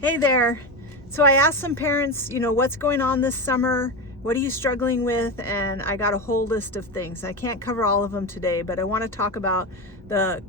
Hey there. So I asked some parents, what's going on this summer? What are you struggling with? And I got a whole list of things. I can't cover all of them today, but I want to talk about the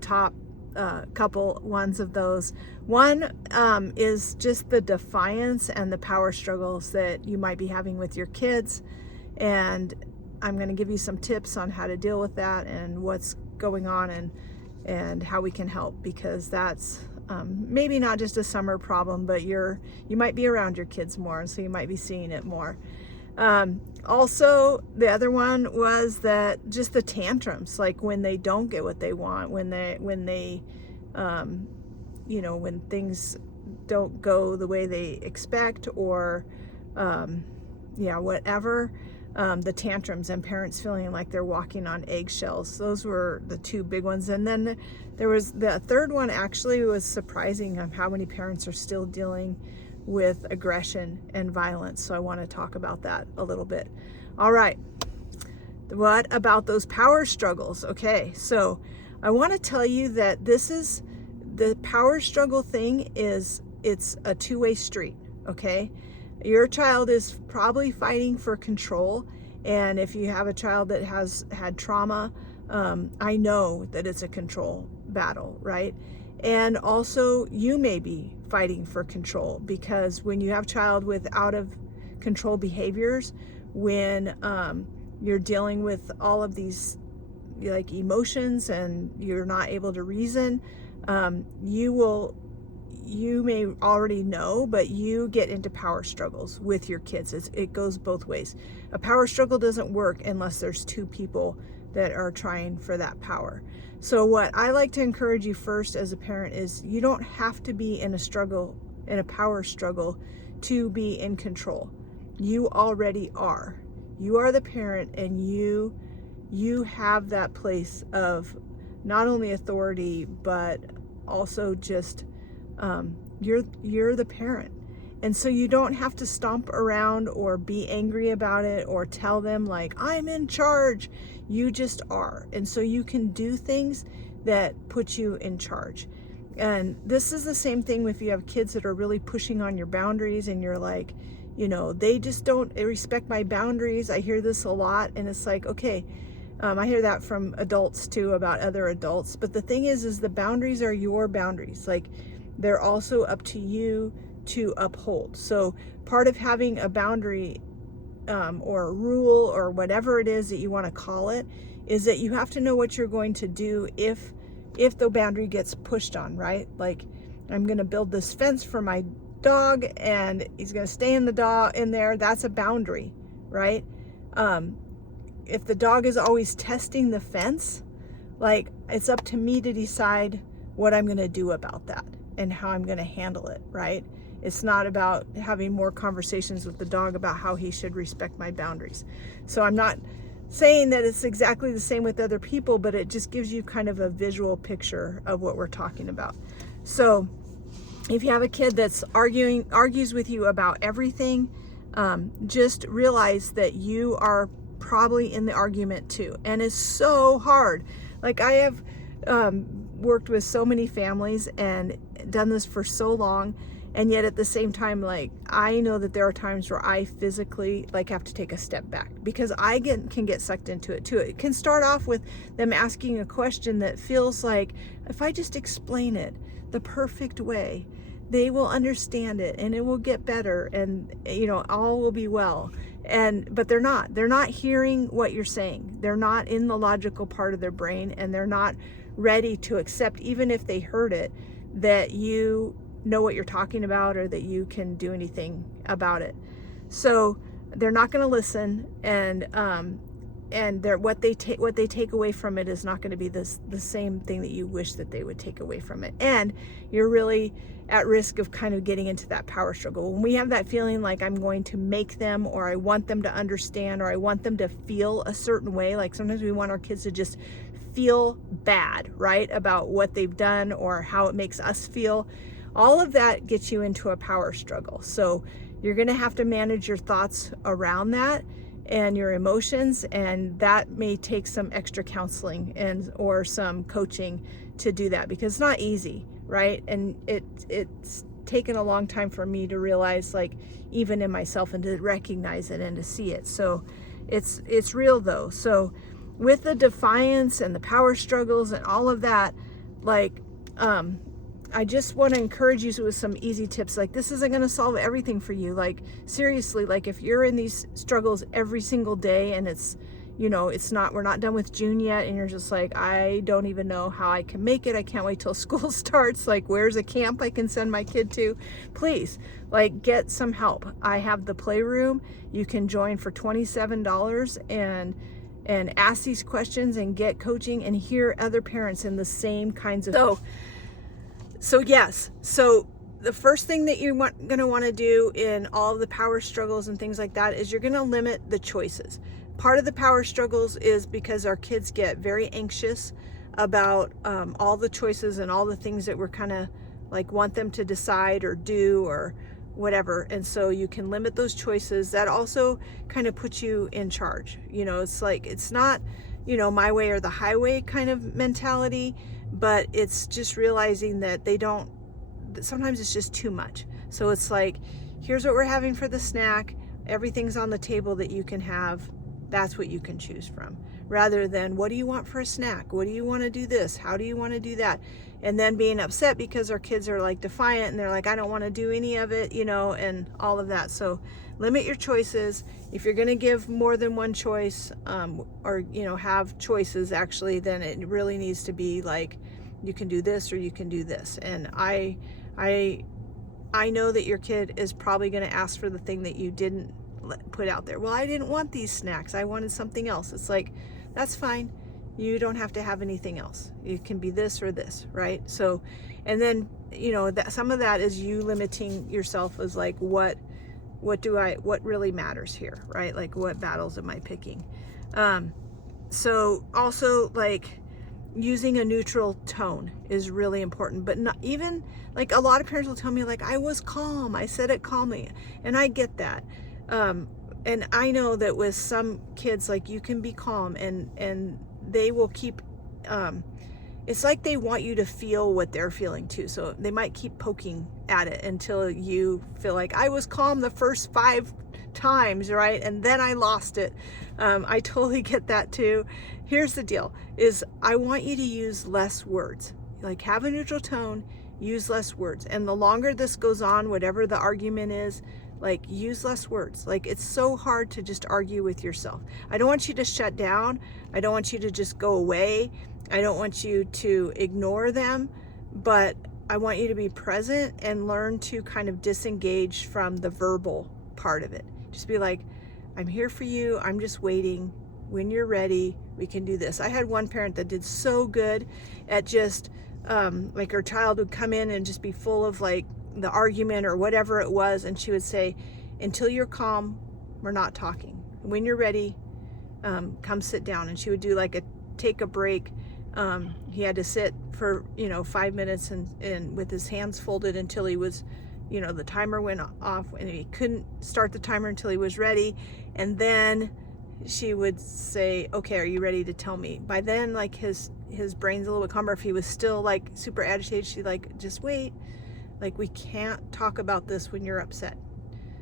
top couple ones of those. One is just the defiance and the power struggles that you might be having with your kids. And I'm going to give you some tips on how to deal with that and what's going on and how we can help, because that's maybe not just a summer problem, but you might be around your kids more, and so you might be seeing it more. Also, the other one was that just the tantrums, like when they don't get what they want, when things don't go the way they expect, or whatever. The tantrums and parents feeling like they're walking on eggshells. Those were the two big ones. And then there was the third one. Actually, was surprising of how many parents are still dealing with aggression and violence. So I want to talk about that a little bit. All right. What about those power struggles? Okay. So I want to tell you that the power struggle thing it's a two-way street. Okay. Your child is probably fighting for control, and if you have a child that has had trauma, I know that it's a control battle, right? And also, you may be fighting for control, because when you have a child with out of control behaviors, when you're dealing with all of these like emotions and you're not able to reason, you may already know, but you get into power struggles with your kids. It goes both ways. A power struggle doesn't work unless there's two people that are trying for that power. So what I like to encourage you first as a parent is you don't have to be in a power struggle to be in control. You already are. You are the parent, and you have that place of not only authority, but also just you're the parent. And so you don't have to stomp around or be angry about it or tell them like, I'm in charge. You just are. And so you can do things that put you in charge. And this is the same thing if you have kids that are really pushing on your boundaries, and you're like, they just don't respect my boundaries. I hear this a lot, and it's like, okay, I hear that from adults too, about other adults. But the thing is the boundaries are your boundaries. Like, they're also up to you to uphold. So part of having a boundary or a rule or whatever it is that you want to call it is that you have to know what you're going to do if the boundary gets pushed on, right? Like, I'm going to build this fence for my dog and he's going to stay in there. That's a boundary, right? If the dog is always testing the fence, like, it's up to me to decide what I'm going to do about that and how I'm going to handle it, right? It's not about having more conversations with the dog about how he should respect my boundaries. So I'm not saying that it's exactly the same with other people, but it just gives you kind of a visual picture of what we're talking about. So if you have a kid that's argues with you about everything, just realize that you are probably in the argument too. And it's so hard. Like, I have worked with so many families and done this for so long, and yet at the same time, like, I know that there are times where I physically have to take a step back, because I can get sucked into it too. It can start off with them asking a question that feels like, if I just explain it the perfect way, they will understand it and it will get better, and all will be well. But they're not hearing what you're saying. They're not in the logical part of their brain, and they're not ready to accept, even if they heard it, that you know what you're talking about or that you can do anything about it. So they're not going to listen, and what they take away from it is not going to be the same thing that you wish that they would take away from it. And you're really at risk of kind of getting into that power struggle. When we have that feeling like, I'm going to make them, or I want them to understand, or I want them to feel a certain way, like sometimes we want our kids to just feel bad, right, about what they've done or how it makes us feel. All of that gets you into a power struggle. So you're going to have to manage your thoughts around that and your emotions, and that may take some extra counseling or some coaching to do that, because it's not easy, right? And it's taken a long time for me to realize, like, even in myself, and to recognize it and to see it. So it's real though. So with the defiance and the power struggles and all of that, like, I just want to encourage you with some easy tips. Like, this isn't going to solve everything for you. Like, seriously, like, if you're in these struggles every single day and it's, you know, we're not done with June yet, and you're just like, I don't even know how I can make it. I can't wait till school starts. Like, where's a camp I can send my kid to? Please, like, get some help. I have the Playroom. You can join for $27 and ask these questions and get coaching and hear other parents in the same kinds of... So yes, so the first thing that you're going to want to do in all the power struggles and things like that is you're going to limit the choices. Part of the power struggles is because our kids get very anxious about all the choices and all the things that we're kind of like want them to decide or do or whatever. And so you can limit those choices. That also kind of puts you in charge. You know, it's like, it's not, you know, my way or the highway kind of mentality, but it's just realizing that sometimes it's just too much. So it's like, here's what we're having for the snack. Everything's on the table that you can have. That's what you can choose from, rather than, what do you want for a snack? What do you want to do this? How do you want to do that? And then being upset because our kids are like defiant and they're like, I don't want to do any of it, you know, and all of that. So limit your choices. If you're going to give more than one choice, or, you know, have choices actually, then it really needs to be like, you can do this or you can do this. And I know that your kid is probably going to ask for the thing that you didn't put out there. Well, I didn't want these snacks. I wanted something else. It's like, that's fine. You don't have to have anything else. It can be this or this, right? So, and then, you know, that some of that is you limiting yourself as like, what really matters here, right? Like, what battles am I picking? So also, like, using a neutral tone is really important, but not even, like, a lot of parents will tell me, like, I was calm, I said it calmly, and I get that. And I know that with some kids, like, you can be calm and they will keep, it's like they want you to feel what they're feeling too. So they might keep poking at it until you feel like, I was calm the first 5 times, right? And then I lost it. I totally get that too. Here's the deal, is I want you to use less words. Like, have a neutral tone, use less words. And the longer this goes on, whatever the argument is, like, use less words. Like, it's so hard to just argue with yourself. I don't want you to shut down. I don't want you to just go away. I don't want you to ignore them, but I want you to be present and learn to kind of disengage from the verbal part of it. Just be like, I'm here for you. I'm just waiting. When you're ready, we can do this. I had one parent that did so good at just, like, her child would come in and just be full of, like, the argument or whatever it was, and she would say, until you're calm, we're not talking. When you're ready, come sit down. And she would do like take a break. He had to sit for, 5 minutes and with his hands folded until he was, the timer went off, and he couldn't start the timer until he was ready. And then she would say, okay, are you ready to tell me? By then, like, his brain's a little bit calmer. If he was still like super agitated, she'd like, just wait. Like, we can't talk about this when you're upset.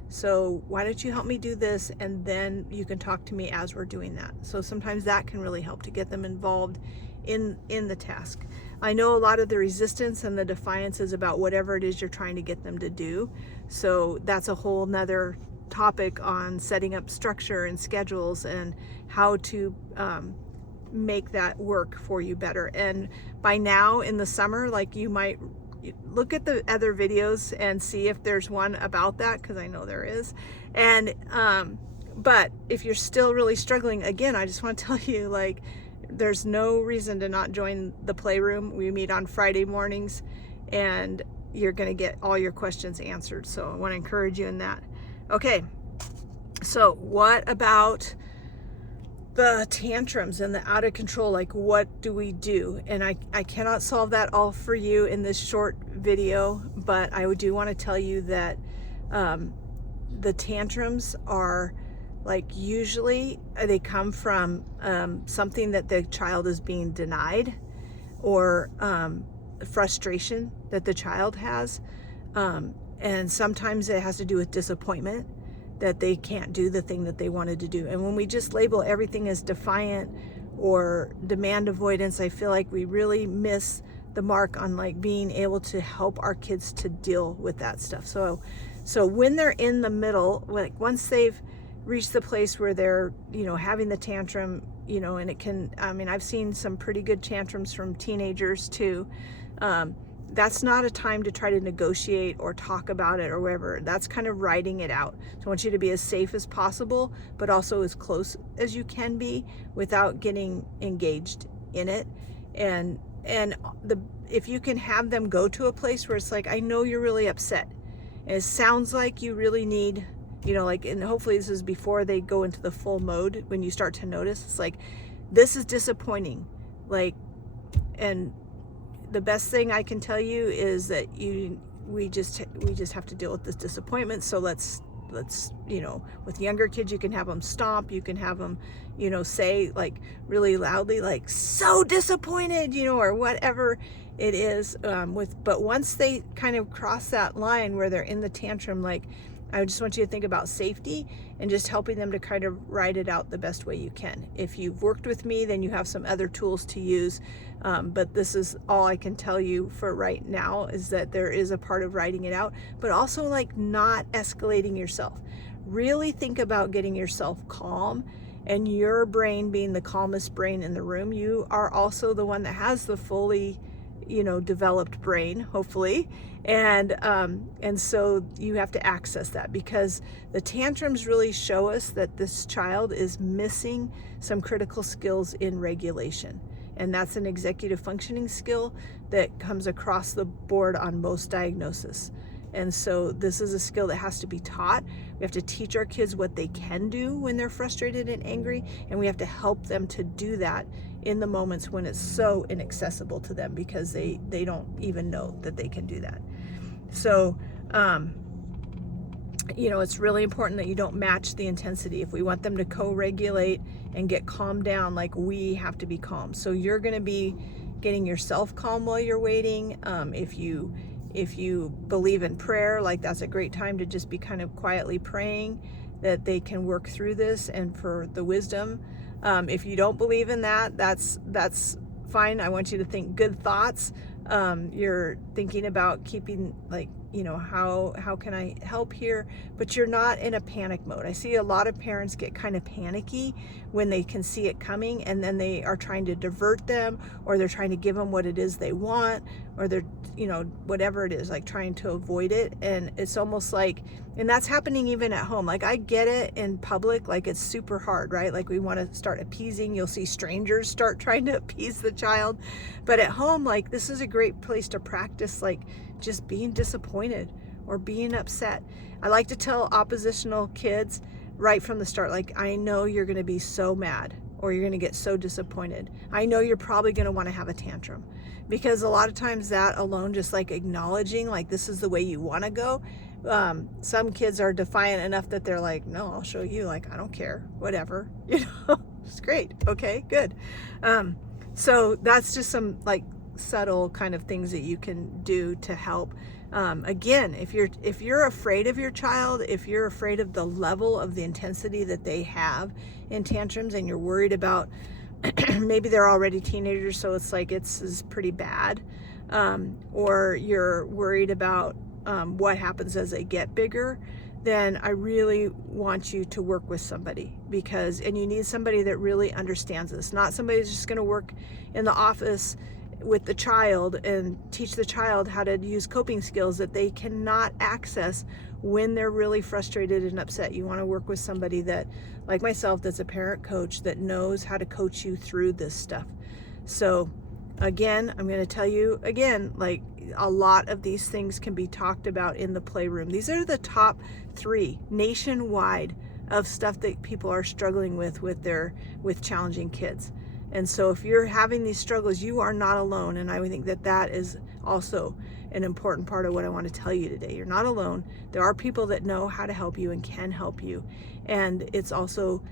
So why don't you help me do this? And then you can talk to me as we're doing that. So sometimes that can really help to get them involved in the task. I know a lot of the resistance and the defiance is about whatever it is you're trying to get them to do. So that's a whole nother topic on setting up structure and schedules and how to make that work for you better. And by now in the summer, like, you might look at the other videos and see if there's one about that, because I know there is. And but if you're still really struggling, again, I just want to tell you, like, there's no reason to not join the Playroom. We meet on Friday mornings, and you're going to get all your questions answered. So I want to encourage you in that. Okay, so what about the tantrums and the out of control? Like, what do we do? And I cannot solve that all for you in this short video, but I do want to tell you that the tantrums are, like, usually they come from something that the child is being denied, or frustration that the child has. And sometimes it has to do with disappointment, that they can't do the thing that they wanted to do. And when we just label everything as defiant or demand avoidance, I feel like we really miss the mark on like being able to help our kids to deal with that stuff. So when they're in the middle, like once they've reached the place where they're, having the tantrum, and it can, I've seen some pretty good tantrums from teenagers too. That's not a time to try to negotiate or talk about it or whatever. That's kind of writing it out. So I want you to be as safe as possible, but also as close as you can be without getting engaged in it. And if you can have them go to a place where it's like, I know you're really upset, and it sounds like you really need, and hopefully this is before they go into the full mode. When you start to notice, it's like, this is disappointing, and the best thing I can tell you is that we just have to deal with this disappointment. So let's with younger kids, you can have them stomp, you can have them say like really loudly, like, so disappointed, or whatever it is. But once they kind of cross that line where they're in the tantrum, like, I just want you to think about safety and just helping them to kind of ride it out the best way you can. If you've worked with me, then you have some other tools to use. But this is all I can tell you for right now, is that there is a part of writing it out, but also like not escalating yourself. Really think about getting yourself calm, and your brain being the calmest brain in the room. You are also the one that has the fully developed brain, hopefully. And so you have to access that, because the tantrums really show us that this child is missing some critical skills in regulation. And that's an executive functioning skill that comes across the board on most diagnoses. And so this is a skill that has to be taught. We have to teach our kids what they can do when they're frustrated and angry, and we have to help them to do that in the moments when it's so inaccessible to them, because they don't even know that they can do that. So, it's really important that you don't match the intensity. If we want them to co-regulate and get calmed down, like, we have to be calm. So you're going to be getting yourself calm while you're waiting. If you believe in prayer, like, that's a great time to just be kind of quietly praying that they can work through this and for the wisdom. If you don't believe in that, that's fine. I want you to think good thoughts. You're thinking about keeping, like, how can I help here? But you're not in a panic mode. I see a lot of parents get kind of panicky when they can see it coming, and then they are trying to divert them, or they're trying to give them what it is they want, or they're, whatever it is, like trying to avoid it. And it's almost like, and that's happening even at home. Like, I get it in public, like, it's super hard, right? Like, we want to start appeasing. You'll see strangers start trying to appease the child. But at home, like, this is a great place to practice, like, just being disappointed or being upset. I like to tell oppositional kids right from the start, like, I know you're going to be so mad, or you're going to get so disappointed. I know you're probably going to want to have a tantrum, because a lot of times that alone, just like acknowledging, like, this is the way you want to go. Some kids are defiant enough that they're like, no, I'll show you, like, I don't care, whatever, it's great. Okay, good. So that's just some, like, subtle kind of things that you can do to help. Again, if you're afraid of your child, if you're afraid of the level of the intensity that they have in tantrums, and you're worried about maybe they're already teenagers, so it's like it's pretty bad, or you're worried about what happens as they get bigger, then I really want you to work with somebody, and you need somebody that really understands this. Not somebody who's just going to work in the office with the child and teach the child how to use coping skills that they cannot access when they're really frustrated and upset. You want to work with somebody that, like myself, that's a parent coach that knows how to coach you through this stuff. So again, I'm going to tell you again, like, a lot of these things can be talked about in the playroom. These are the top 3 nationwide of stuff that people are struggling with challenging kids. And so if you're having these struggles, you are not alone. And I think that is also an important part of what I want to tell you today. You're not alone. There are people that know how to help you and can help you. And it's also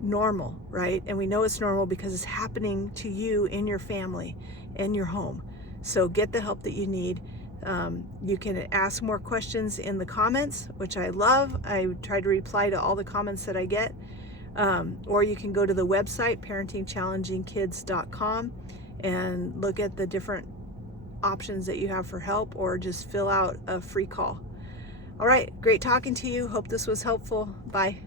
normal, right? And we know it's normal because it's happening to you in your family, in your home. So get the help that you need. You can ask more questions in the comments, which I love. I try to reply to all the comments that I get. Or you can go to the website, parentingchallengingkids.com, and look at the different options that you have for help, or just fill out a free call. All right, great talking to you. Hope this was helpful. Bye.